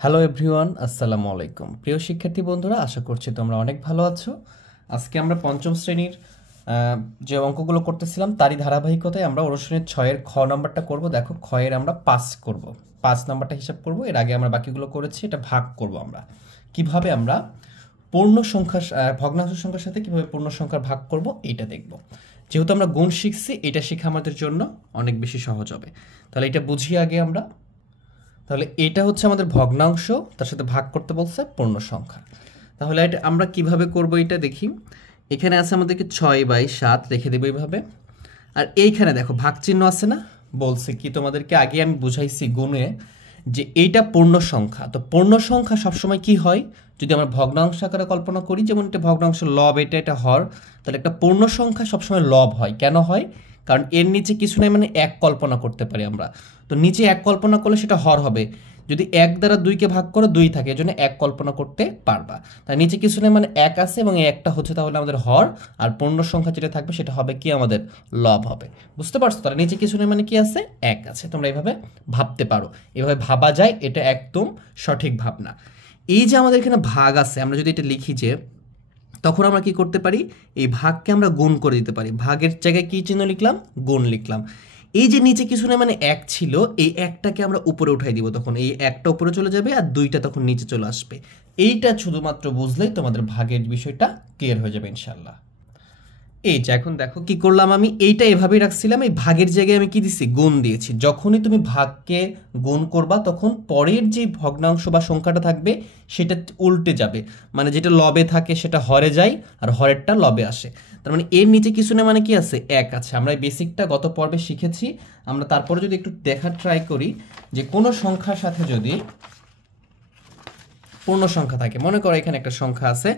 Hello everyone, আসসালামু আলাইকুম। প্রিয় শিক্ষার্থী বন্ধুরা, আশা করছি তোমরা অনেক ভালো আছো। আজকে আমরা পঞ্চম শ্রেণীর যে অঙ্কগুলো করতেছিলাম তারই ধারাবাহিকতায় আমরা অনুশীলনের 6-এর খ নাম্বারটা করব। দেখো, খয়ের আমরা 5 করব, 5 নাম্বারটা হিসাব করব। এর আগে আমরা বাকিগুলো করেছি, এটা ভাগ করব আমরা। কিভাবে আমরা পূর্ণ সংখ্যা ভগ্নাংশ সংখ্যার সাথে কিভাবে পূর্ণ সংখ্যার ভাগ করব এইটা দেখব। যেহেতু আমরা গুণ শিখছি, এটা শেখা আমাদের জন্য অনেক বেশি সহজ হবে। তাহলে এটা বুঝি আগে আমরা। তাহলে এটা হচ্ছে আমাদের ভগ্নাংশ, তার সাথে ভাগ করতে বলছে পূর্ণ সংখ্যা। তাহলে এটা আমরা কিভাবে করব এটা দেখি। এখানে আছে আমাদেরকে 6/7 রেখে দেবো এইভাবে। আর এইখানে দেখো ভাগ চিহ্ন আছে না, বলছে কি তোমাদেরকে আগে আমি বুঝাইছি গুণে যে এইটা পূর্ণ সংখ্যা। তো পূর্ণ সংখ্যা সবসময় কি হয়, যদি আমরা ভগ্নাংশ আকারে কল্পনা করি, যেমন এটা ভগ্নাংশ লব, এটা হর, তাহলে একটা পূর্ণ সংখ্যা সবসময় লব হয়। কেন হয়? কারণ এর নিচে কিছু নেই, মানে এক কল্পনা করতে পারি আমরা। তো নিচে এক কল্পনা করলে সেটা হর হবে। যদি 1 দ্বারা 2কে ভাগ করো 2 থাকে, এজন্য এক কল্পনা করতে পারবা। তাই নিচে কিছু নেই, মানে এক আছে, এবং এই একটা হচ্ছে তাহলে আমাদের হর। আর পূর্ণ সংখ্যা যেটা থাকবে সেটা হবে কি আমাদের লব হবে। বুঝতে পারছো? তাহলে নিচে কিছু নেই মানে কি আছে, এক আছে। তোমরা এইভাবে ভাবতে পারো, এভাবে ভাবা যায়, এটা একদম সঠিক ভাবনা। এই যে আমাদের এখানে ভাগ আছে, আমরা যদি এটা লিখি যে, তখন আমরা কি করতে পারি, এই ভাগকে আমরা গুণ করে দিতে পারি। ভাগের জায়গায় কি চিহ্ন লিখলাম, গুণ লিখলাম। এই যে নিচে কিছু না, মানে এক ছিল, এই একটাকে আমরা উপরে উঠাই দিব, তখন এই একটা উপরে চলে যাবে আর 2টা তখন নিচে চলে আসবে। এইটা শুধুমাত্র বুঝলেই তোমাদের ভাগের বিষয়টা ক্লিয়ার হয়ে যাবে ইনশাল্লাহ। এই যে এখন দেখো কি করলাম, আমি এইটা এভাবেই রাখছিলাম, এই ভাগের জায়গায় আমি কি দিছি, গুণ দিয়েছি। যখনই তুমি ভাগকে গুণ করবা তখন পরের যে ভগ্নাংশ বা সংখ্যাটা থাকবে সেটা উল্টে যাবে, মানে যেটা লবে থাকে সেটা হরে যায় আর হরেরটা লবে আসে। তার মানে এর নিচে কিছু না, মানে কি আছে, এক আছে। আমরা এই বেসিকটা গত পর্বে শিখেছি। আমরা তারপরে যদি একটু দেখার ট্রাই করি যে কোনো সংখ্যার সাথে যদি পূর্ণ সংখ্যা থাকে, মনে করো এখানে একটা সংখ্যা আছে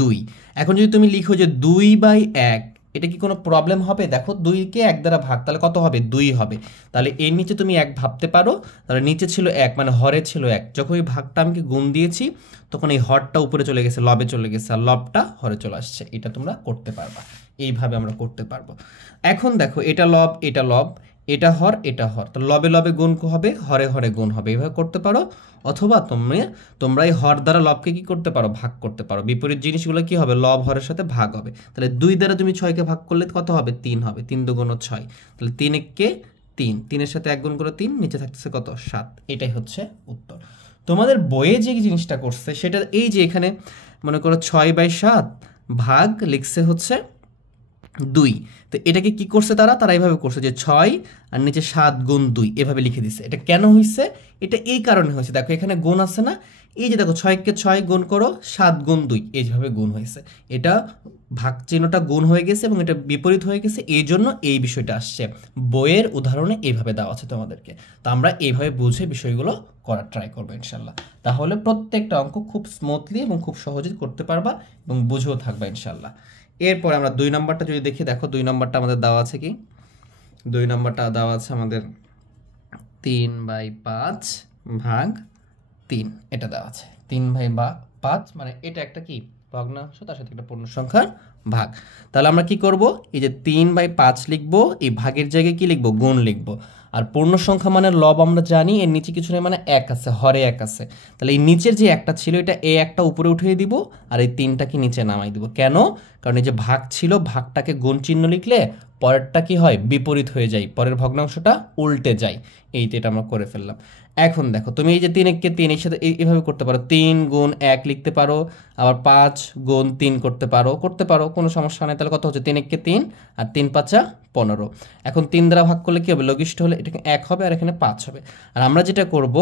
2। এখন যদি তুমি লিখো যে 2/1, এটা কি কোনো প্রবলেম হবে? দেখো 2কে 1 দ্বারা ভাগ, তাহলে কত হবে, 2 হবে। তাহলে এর নিচে তুমি 1 ভাবতে পারো, তাহলে নিচে ছিল 1, মানে হরে ছিল 1। যখন এই ভাগটা আমি গুণ দিয়েছি তখন এই হরটা উপরে চলে গেছে, লবে চলে গেছে, আর লবটা হরে চলে আসছে। এটা তোমরা করতে পারবা, এইভাবে আমরা করতে পারবো। এখন দেখো এটা লব, এটা লব, এটা হর, এটা হর, তো লবে লবে গুণ হবে, হরে হরে গুণ হবে। এইভাবে করতে পারো। অথবা তোমরা এই হর দ্বারা লবকে কি করতে পারো, ভাগ করতে পারো। বিপরীত জিনিসগুলো কি হবে, লব হরের সাথে ভাগ হবে। তাহলে 2 দ্বারা তুমি 6কে ভাগ করলে কত হবে, 3 হবে। 3 2 6, তাহলে 3 1 3, 3-এর সাথে 1 গুণ করে 3, নিচে থাকতেছে কত, 7। এটাই হচ্ছে উত্তর। তোমাদের বইয়ে যে জিনিসটা করছে সেটা এই যে এখানে মনে করো 6/7 ভাগ লিখছে হচ্ছে 2। তো এটাকে কি করছে তারা এইভাবে করছে যে 6 আর নিচে 7 গুণ 2 এভাবে লিখে দিছে। এটা কেন হয়েছে? এটা এই কারণে হয়েছে, দেখো এখানে গুণ আছে না, এই যে দেখো 6কে 6 গুণ করো, 7 গুণ 2, এইভাবে গুণ হয়েছে। এটা ভাগ চিহ্নটা গুণ হয়ে গেছে এবং এটা বিপরীত হয়ে গেছে, এই জন্য এই বিষয়টা আসছে। বইয়ের উদাহরণে এইভাবে দেওয়া আছে তোমাদেরকে। তো আমরা এইভাবে বুঝে বিষয়গুলো করার ট্রাই করবো ইনশাল্লাহ। তাহলে প্রত্যেকটা অঙ্ক খুব স্মুথলি এবং খুব সহজে করতে পারবা এবং বুঝেও থাকবা ইনশাল্লাহ। এরপরে আমরা 2 নম্বরটা যদি দেখি, দেখো 2 নম্বরটা আমাদের দেওয়া আছে কি, 2 নম্বরটা দেওয়া আছে আমাদের 3/5 ভাগ 3, এটা দেওয়া আছে 3/5, মানে এটা একটা কি ভগ্নাংশ, তার সাথে একটা পূর্ণ সংখ্যার ভাগ। তাহলে আমরা কি করব, এই যে 3/5 লিখবো, এই ভাগের জায়গায় কি লিখবো, গুণ লিখবো। আর পূর্ণ সংখ্যা মানে লব আমরা জানি, এর নিচে কিছু নেই, মানে 1 আছে, হরে 1 আছে। তাহলে এই নিচের যে একটা ছিল, এটা এই একটা উপরে উঠিয়ে দিব আর এই 3টাকে নিচে নামাই দিব। কেন? কারণ এই যে ভাগ ছিল, ভাগটাকে গুণ চিহ্ন লিখলে পরেরটা কি হয়, বিপরীত হয়ে যায়, পরের ভগ্নাংশটা উল্টে যায়। এইটা এটা আমরা করে ফেললাম। এখন দেখো তুমি এই যে 3 1 3 এর সাথে এইভাবে করতে পারো, 3 গুণ 1 লিখতে পারো, আবার 5 গুণ 3 করতে পারো, কোনো সমস্যা নেই। তাহলে কত হচ্ছে, 3 1 3 আর 3 5 15। এখন 3 দ্বারা ভাগ করলে কি হবে, লঘিষ্ঠ হলে এটাকে 1 হবে আর এখানে 5 হবে। আর আমরা যেটা করব,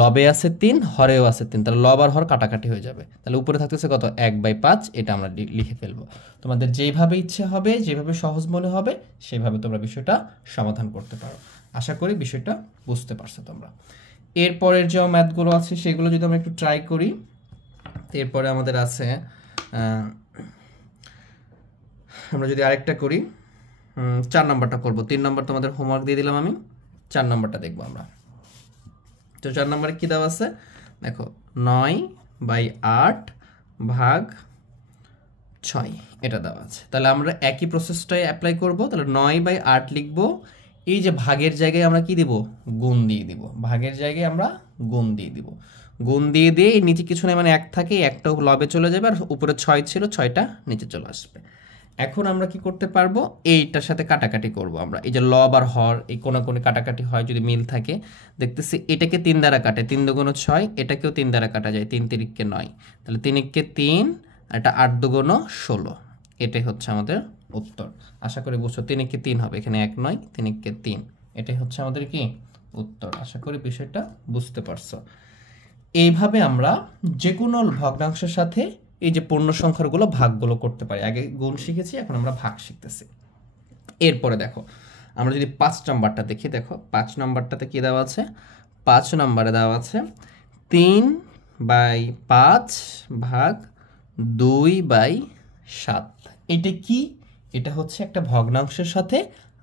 লবে আছে 3, হরেও আছে 3, তাহলে লব আর হর কাটাকাটি হয়ে যাবে। তাহলে উপরে থাকতেছে কত, 1/5, এটা আমরা লিখে ফেলবো। তোমাদের যেইভাবে ইচ্ছে হবে, যেভাবে সহজ মনে হবে সেভাবে তোমরা বিষয়টা সমাধান করতে পারো। আশা করি বিষয়টা বুঝতে পারছো তোমরা। এরপরের যে ম্যাথগুলো আছে সেগুলো যদি আমরা একটু ট্রাই করি। এরপরে আমাদের আছে, আমরা যদি আরেকটা করি, 4 নম্বরটা করব। 3 নম্বর তোমাদের হোমওয়ার্ক দিয়ে দিলাম আমি, 4 নম্বরটা দেখবো আমরা। তো 4 নম্বরে কি দেওয়া আছে দেখো, 9/8 ভাগ 6, এটা দেওয়া আছে। তাহলে আমরা একই প্রসেসটাই অ্যাপ্লাই করব। তাহলে 9/8 লিখবো, এই যে ভাগের জায়গায় আমরা কি দিব, গুণ দিয়ে দিব। ভাগের জায়গায় আমরা গুণ দিয়ে দিব। গুণ দিয়ে দিয়ে এই নিচে কিছু নেই, মানে 1 থাকে, একটাও লবে চলে যাবে, আর উপরে 6 ছিল, 6টা নিচে চলে আসবে। এখন আমরা কি করতে পারবো, এইটার সাথে কাটাকাটি করব আমরা। এই যে লব আর হর এই কোণাকুণি কাটাকাটি হয় যদি মিল থাকে, দেখতেছি এটাকে 3 দ্বারা কাটে, 3 দুগুণ 6, এটাকেও 3 দ্বারা কাটা যায়, 3 তিরিককে 9, তাহলে 3 একে 3, আর এটা 8 দুগুণ 16, এটাই হচ্ছে আমাদের উত্তর। আশা করি বুঝছো, 3 একে 3 হবে, এখানে 1 নয়, 3 একে 3, এটাই হচ্ছে আমাদের কি উত্তর। আশা করি বিষয়টা বুঝতে পারছো। এইভাবে আমরা যে কোনো ভগ্নাংশের সাথে এই যে পূর্ণ সংখ্যাগুলো ভাগগুলো করতে পারি। আগে গুণ শিখেছি, এখন আমরা ভাগ শিখতেছি। এরপরে দেখো, আমরা যদি 5 নম্বরটা দেখি, দেখো 5 নম্বরটাতে কি দেওয়া আছে, 5 নম্বরে দেওয়া আছে 3/5 ভাগ 2/7। এটা কি, এটা হচ্ছে একটা ভগ্নাংশের সাথে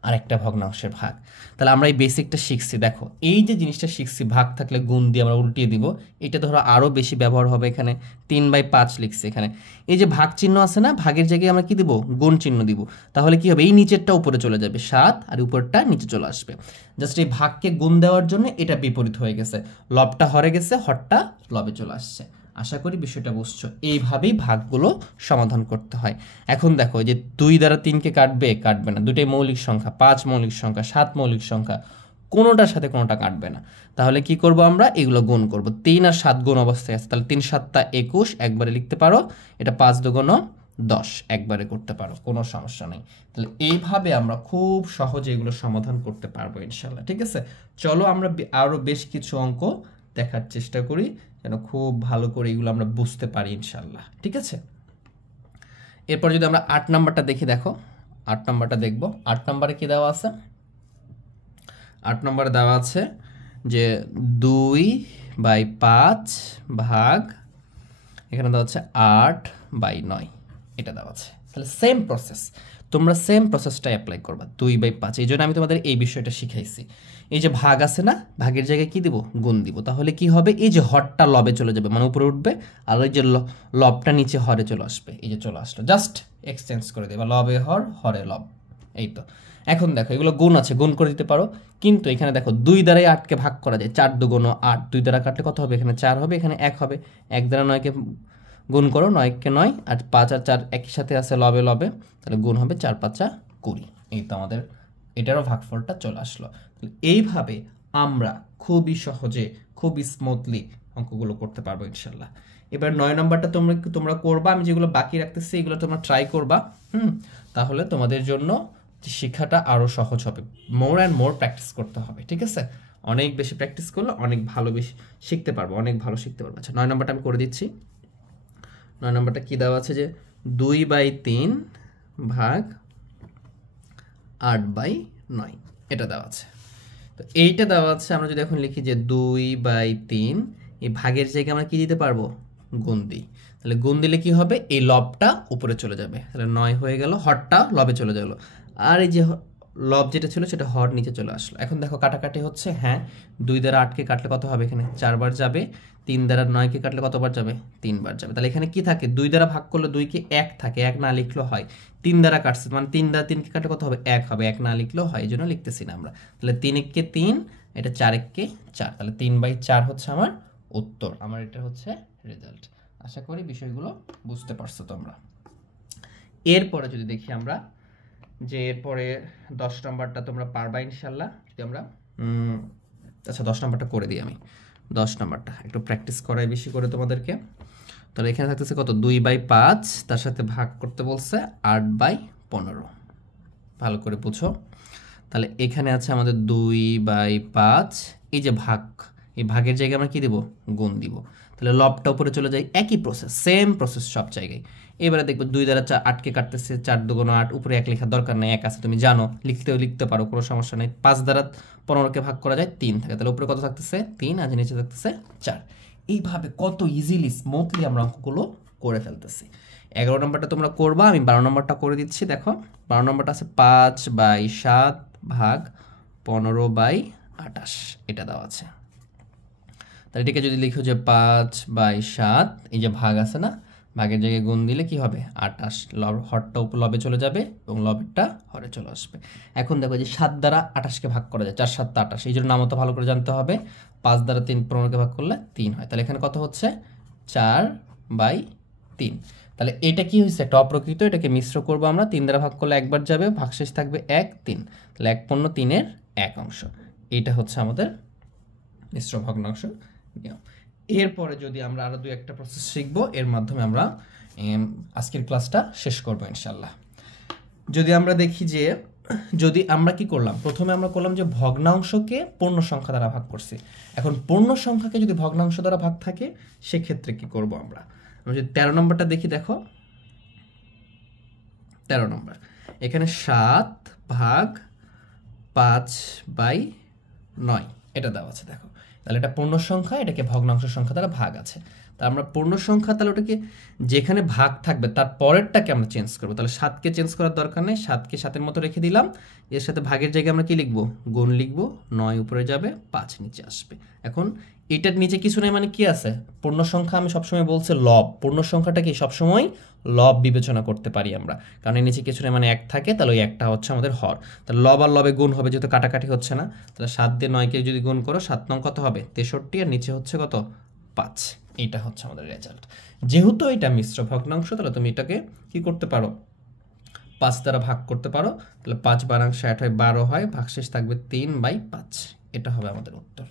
আর একটা ভগ্নাংশের ভাগ। তাহলে আমরা এই বেসিকটা শিখছি। দেখো এই যে জিনিসটা শিখছি, ভাগ থাকলে গুণ দিয়ে আমরা উল্টিয়ে দিব, এটা ধরো আরও বেশি ব্যবহার হবে। এখানে 3/5 লিখছি, এখানে এই যে ভাগ চিহ্ন আছে না, ভাগের জায়গায় আমরা কি দিব, গুণ চিহ্ন দিব। তাহলে কি হবে, এই নিচেরটা উপরে চলে যাবে 7, আর উপরটা নিচে চলে আসবে। জাস্ট এই ভাগকে গুণ দেওয়ার জন্য এটা বিপরীত হয়ে গেছে, লবটা হরে গেছে, হরটা লবে চলে আসছে। আশা করি বিষয়টা বুঝছো। এইভাবেই ভাগগুলো সমাধান করতে হয়। এখন দেখো, যে 2 দ্বারা 3কে কাটবে না, দুটোই মৌলিক সংখ্যা, 5 মৌলিক সংখ্যা, 7 মৌলিক সংখ্যা, কোনোটার সাথে কোনোটা কাটবে না। তাহলে কি করব, আমরা এগুলো গুণ করব। 3 আর 7 গুণ অবস্থায় আছে, তাহলে 3 7 21 একবারে লিখতে পারো, এটা 5 দুগুণ 10 একবারে করতে পারো, কোনো সমস্যা নেই। তাহলে এইভাবে আমরা খুব সহজে এগুলো সমাধান করতে পারবো ইনশাল্লাহ। ঠিক আছে, চলো আমরা আরো বেশ কিছু অঙ্ক দেখার চেষ্টা করি, যেন খুব ভালো করে এগুলো আমরা বুঝতে পারি ইনশাল্লাহ। ঠিক আছে, এরপর যদি আমরা 8 নাম্বারটা দেখি, দেখো 8 নাম্বারটা দেখবো। 8 নাম্বারে কি দেওয়া আছে, 8 নম্বরে দেওয়া আছে যে 2/5 ভাগ, এখানে দেওয়া আছে 8/9, এটা দেওয়া আছে। তাহলে সেম প্রসেস, তোমরা সেম প্রসেসটা অ্যাপ্লাই করবা 2/5। এই জন্য আমি তোমাদের এই বিষয়টা শিখাইছি। এই যে ভাগ আছে না, ভাগের জায়গায় কি দিব, গুণ দিব। তাহলে কি হবে, এই যে হরটা লবে চলে যাবে, মানে উপরে উঠবে, আর ওই যে লবটা নিচে হরে চলে আসবে। এই যে চলে আসলো, জাস্ট এক্সচেঞ্জ করে দেবা, লবে হর, হরে লব, এই তো। এখন দেখো এগুলো গুণ আছে, গুণ করে দিতে পারো, কিন্তু এখানে দেখো 2 দ্বারাই 8কে ভাগ করা যায়, 4 দুগুণ 8, 2 দ্বারা কাটলে কত হবে, এখানে 4 হবে, এখানে 1 হবে। 1 দ্বারা 9কে গুণ করো, 9কে 9, আর 5 আর 4 একই সাথে আছে লবে লবে, তাহলে গুণ হবে 4 5 20। এই তো আমাদের এটারও ভাগফলটা চলে আসলো। এইভাবে আমরা খুবই সহজে, খুবই স্মুথলি অঙ্কগুলো করতে পারবো ইনশাল্লাহ। এবার 9 নম্বরটা তোমরা করবা, আমি যেগুলো বাকি রাখতেছি এগুলো তোমরা ট্রাই করবা। তাহলে তোমাদের জন্য শিক্ষাটা আরো সহজ হবে। মোর অ্যান্ড মোর প্র্যাকটিস করতে হবে। ঠিক আছে, অনেক বেশি প্র্যাকটিস করলে অনেক ভালো বেশি শিখতে পারবো, অনেক ভালো শিখতে পারবো। আচ্ছা, 9 নম্বরটা আমি করে দিচ্ছি। 9 নম্বরটা কি দেওয়া আছে, যে 2/3 ভাগ 8/9, এটা দেওয়া আছে। তো এইটা দেওয়া আছে, আমরা যদি এখন লিখি যে 2/3, এই ভাগের জায়গায় আমরা কি দিতে পারবো, গুণ দিই। তাহলে গুণ দিলে কি হবে, এই লবটা উপরে চলে যাবে, তাহলে 9 হয়ে গেল, হরটা লবে চলে গেল, আর এই যে লব যেটা ছিল সেটা হর নিচে চলে আসলো। এখন দেখো কাটাকাটি হচ্ছে, হ্যাঁ 2 দ্বারা 8কে কাটলে কত হবে, এখানে 4 বার যাবে। 3 দ্বারা 9কে কাটলে কতবার যাবে, 3 বার যাবে। তাহলে এখানে কি থাকে, 2 দ্বারা ভাগ করলে 2কে 1 থাকে, 1 না লিখলেও হয়। 3 দ্বারা কাটছে, মানে 3 দ্বারা 3কে কাটলে কত হবে, 1 হবে, 1 না লিখলেও হয়, এই জন্য লিখতেছি না আমরা। তাহলে 3 1কে 3, এটা 4 1কে 4, তাহলে 3/4 হচ্ছে আমার উত্তর, আমার এটা হচ্ছে রেজাল্ট। আশা করি বিষয়গুলো বুঝতে পারছো তোমরা। এরপরে যদি দেখি আমরা, যে এরপরে 10 নম্বরটা তোমরা পারবা ইনশাল্লাহ। যদি আমরা আচ্ছা 10 নম্বরটা করে দিই আমি। 10 নম্বরটা একটু প্র্যাকটিস করাই বেশি করে তোমাদেরকে। তাহলে এখানে থাকতেছে কত, 2/5, তার সাথে ভাগ করতে বলছে 8/15। ভালো করে বুঝো। তাহলে এখানে আছে আমাদের 2/5, এই যে ভাগ, এই ভাগের জায়গায় আমরা কি দেব, গুণ দিব। তাহলে লবটা উপরে চলে যায়, একই প্রসেস, সেম প্রসেস সব জায়গায়। এবারে দেখবো 2 দ্বারা 8কে কাটতেছে, 4 দুগুণ 8, উপরে 1 লেখার দরকার নেই, 1 আছে তুমি জানো, লিখতে পারো, কোনো সমস্যা নেই। 5 দ্বারা 15কে ভাগ করা যায়, 3 থাকে, তাহলে উপরে কত থাকতেছে, 3, আর নিচে থাকতেছে 4। এইভাবে কত ইজিলি স্মুথলি আমরা অঙ্কগুলো করে ফেলতেছি। 11 নম্বরটা তোমরা করবা, আমি 12 নম্বরটা করে দিচ্ছি। দেখো 12 নম্বরটা আছে 5/7 ভাগ 15/28, এটা দেওয়া আছে। তাহলে এটাকে যদি লিখো যে 5/7, এই যে ভাগ আছে না, ভাগের জায়গায় গুণ দিলে কি হবে 28, হরটা লবে চলে যাবে এবং লবেরটা হরে চলে আসবে। এখন দেখো যে 7 দ্বারা 28কে ভাগ করা যায়, 4 7 28, এই জন্য নামতা ভালো করে জানতে হবে। 5 দ্বারা 3 15কে ভাগ করলে 3 হয়, তাহলে এখানে কত হচ্ছে 4/3। তাহলে এটা কি হয়েছে একটা অপ্রকৃত, এটাকে মিশ্র করবো আমরা। 3 দ্বারা ভাগ করলে একবার যাবে, ভাগশেষ থাকবে 1 3, তাহলে 1/3 1 অংশ। এটা হচ্ছে আমাদের মিশ্র ভগ্নাংশ নিয়ম। এরপরে যদি আমরা আরো দুই একটা প্রসেস শিখবো, এর মাধ্যমে আমরা আজকের ক্লাসটা শেষ করবো ইনশাল্লাহ। যদি আমরা দেখি যে যদি আমরা কি করলাম, প্রথমে আমরা করলাম যে ভগ্নাংশকে পূর্ণ সংখ্যা দ্বারা ভাগ করছি। এখন পূর্ণ সংখ্যাকে যদি ভগ্নাংশ দ্বারা ভাগ থাকে সেক্ষেত্রে কি করব আমরা যদি 13 নম্বরটা দেখি, দেখো 13 নম্বর এখানে 7 ভাগ 5/9 এটা দেওয়া আছে। দেখো তাহলে এটা পূর্ণ সংখ্যা, এটাকে ভগ্নাংশ সংখ্যা দ্বারা ভাগ আছে। তা আমরা পূর্ণ সংখ্যা তাহলে ওটাকে যেখানে ভাগ থাকবে তার পরেরটাকে আমরা চেঞ্জ করবো। তাহলে 7কে চেঞ্জ করার দরকার নেই, 7কে 7-এর মতো রেখে দিলাম। এর সাথে ভাগের জায়গায় আমরা কি লিখবো, গুণ লিখবো। 9 উপরে যাবে, 5 নিচে আসবে। এখন এটার নিচে কিছু নেই মানে কি আছে, পূর্ণ সংখ্যা আমি সবসময় বলছি লব, পূর্ণ সংখ্যাটা কি সবসময় লব বিবেচনা করতে পারি আমরা, কারণ এর নিচে কিছু নেই মানে 1 থাকে, তাহলে ওই একটা হচ্ছে আমাদের হর। তাহলে লব আর লবে গুণ হবে, যেহেতু কাটাকাটি হচ্ছে না। তাহলে 7 দিয়ে 9কে যদি গুণ করো 7 নং কত হবে 63, আর নিচে হচ্ছে কত 5। এইটা হচ্ছে আমাদের রেজাল্ট। যেহেতু এটা মিশ্র ভগ্নাংশ, তাহলে তুমি এটাকে কি করতে পারো 5 দ্বারা ভাগ করতে পারো। তাহলে 5 × 8 হয় 12 হয়, ভাগশেষ থাকবে 3/5। এটা হবে আমাদের উত্তর।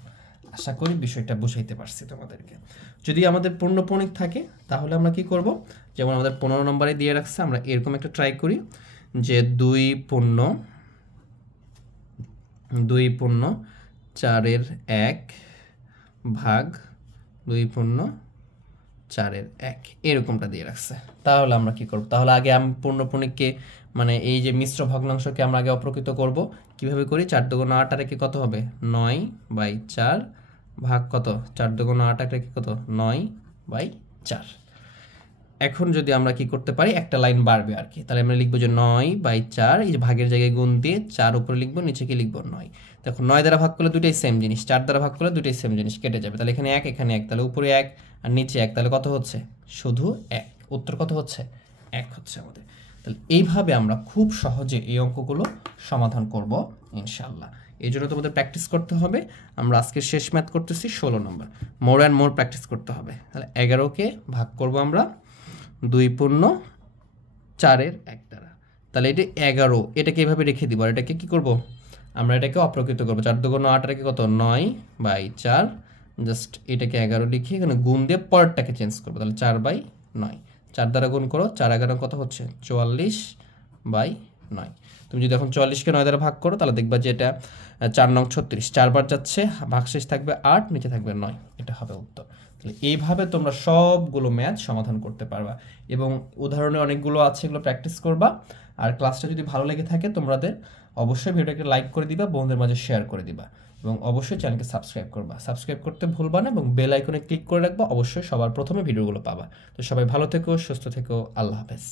আশা করি বিষয়টা বুঝাইতে পারছি তোমাদেরকে। যদি আমাদের পূর্ণপণিক থাকে তাহলে আমরা কি করব, যেমন আমাদের 15 নম্বরে দিয়ে রাখছে, আমরা এরকম একটা ট্রাই করি যে 2/4 ভাগ 2/4 এরকমটা দিয়ে রাখছে। তাহলে আমরা কি করব, তাহলে আগে আমি পূর্ণপণিককে মানে এই যে মিশ্র ভগ্নাংশকে আমরা আগে অপ্রকৃত করব। কিভাবে করি, 4 × 8 রেখে কত হবে 9/4 ভাগ কত 4 × 8 রেখে কত 9/4। এখন যদি আমরা কি করতে পারি, একটা লাইন বাড়বে আর কি, তাহলে আমরা লিখবো যে 9/4, এই যে ভাগের জায়গায় গুণ দিয়ে 4 উপরে লিখবো, নিচে কি লিখবো 9। দেখো 9 দ্বারা ভাগ করলে দুটোই সেম জিনিস, 4 দ্বারা ভাগ করলে দুটোই সেম জিনিস, কেটে যাবে। তাহলে এখানে 1 এখানে 1, তাহলে উপরে 1 আর নিচে 1, তাহলে কত হচ্ছে শুধু 1। উত্তর কত হচ্ছে 1 হচ্ছে আমাদের। তাহলে এইভাবে আমরা খুব সহজে এই অঙ্কগুলো সমাধান করব ইনশাআল্লাহ। এই জন্য তোমাদের প্র্যাকটিস করতে হবে। আমরা আজকে শেষ ম্যাথ করতেছি 16 নম্বর, মোর অ্যান্ড মোর প্র্যাকটিস করতে হবে। তাহলে 11কে ভাগ করব আমরা 2/4 দ্বারা, তাহলে এটা 11, এটাকে এভাবে রেখে দিব। আর এটাকে কি করব, আমরা এটাকে অপ্রকৃত করবো। 4 × 8 রেখে কত 9/4, জাস্ট এটাকে 11 লিখে এখানে গুণ দিয়ে পরেরটাকে চেঞ্জ করবো। তাহলে 4/9, 4 দ্বারা গুণ করো, 4 11 কত হচ্ছে 44/9। তুমি যদি এখন 44কে 9 দ্বারা ভাগ করো তাহলে দেখবা যে এটা 4 নং 36, 4 বার যাচ্ছে, ভাগশেষ থাকবে 8, নিচে থাকবে 9। এটা হবে উত্তর। তাহলে এইভাবে তোমরা সবগুলো ম্যাথ সমাধান করতে পারবা এবং উদাহরণে অনেকগুলো আছে, এগুলো প্র্যাকটিস করবা। আর ক্লাসটা যদি ভালো লেগে থাকে তোমাদের অবশ্যই ভিডিওটাকে লাইক করে দিবা, বন্ধুদের মাঝে শেয়ার করে দিবা এবং অবশ্যই চ্যানেলকে সাবস্ক্রাইব করবা। সাবস্ক্রাইব করতে ভুলবা না এবং বেল আইকনে ক্লিক করে রাখবা, অবশ্যই সবার প্রথমে ভিডিওগুলো পাবা। তো সবাই ভালো থেকো, সুস্থ থেকো, আল্লাহ হাফেজ।